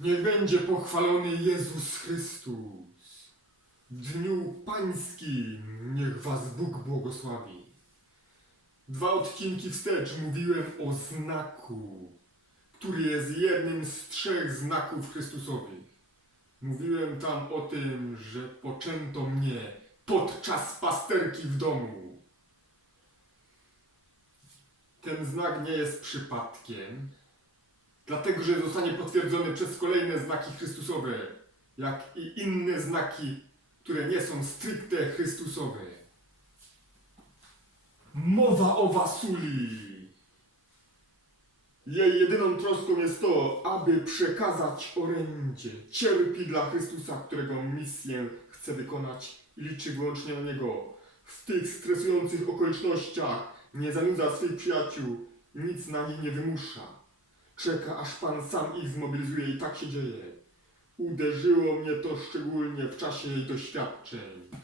Niech będzie pochwalony Jezus Chrystus. W dniu pańskim niech was Bóg błogosławi. Dwa odcinki wstecz mówiłem o znaku, który jest jednym z trzech znaków Chrystusowych. Mówiłem tam o tym, że poczęto mnie podczas pasterki w domu. Ten znak nie jest przypadkiem, dlatego że zostanie potwierdzony przez kolejne znaki Chrystusowe, jak i inne znaki, które nie są stricte Chrystusowe. Mowa o Wasuli. Jej jedyną troską jest to, aby przekazać orędzie. Cierpi dla Chrystusa, którego misję chce wykonać i liczy wyłącznie na Niego. W tych stresujących okolicznościach nie zanudza swych przyjaciół, nic na nich nie wymusza. Czeka, aż Pan sam ich zmobilizuje i tak się dzieje. Uderzyło mnie to szczególnie w czasie jej doświadczeń.